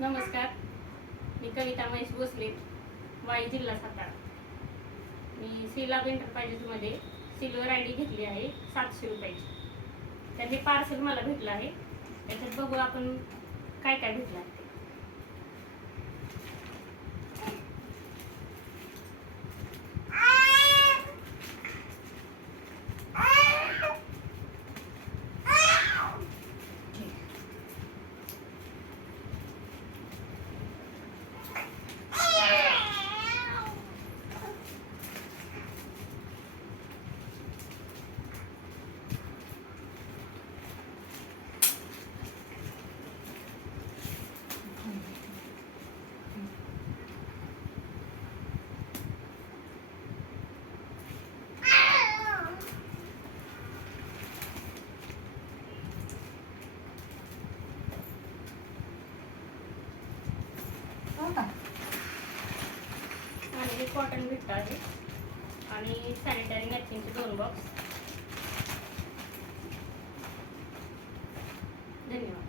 नमस्कार. मी कविता महेश भोसले वाई जिल्हा सातारा. मी सिलाब एंटरप्राइजेसमध्ये सिल्वर आय डी घेतली आहे सातशे रुपयाची. त्यांनी पार्सल मला भेटलं आहे. त्याच्यात बघू आपण काय काय भेटलं आहे हो का आणि एक कॉटन भेटत आहे. आणि सॅनिटरी नॅपकिनचे दोन बॉक्स धन्यवाद.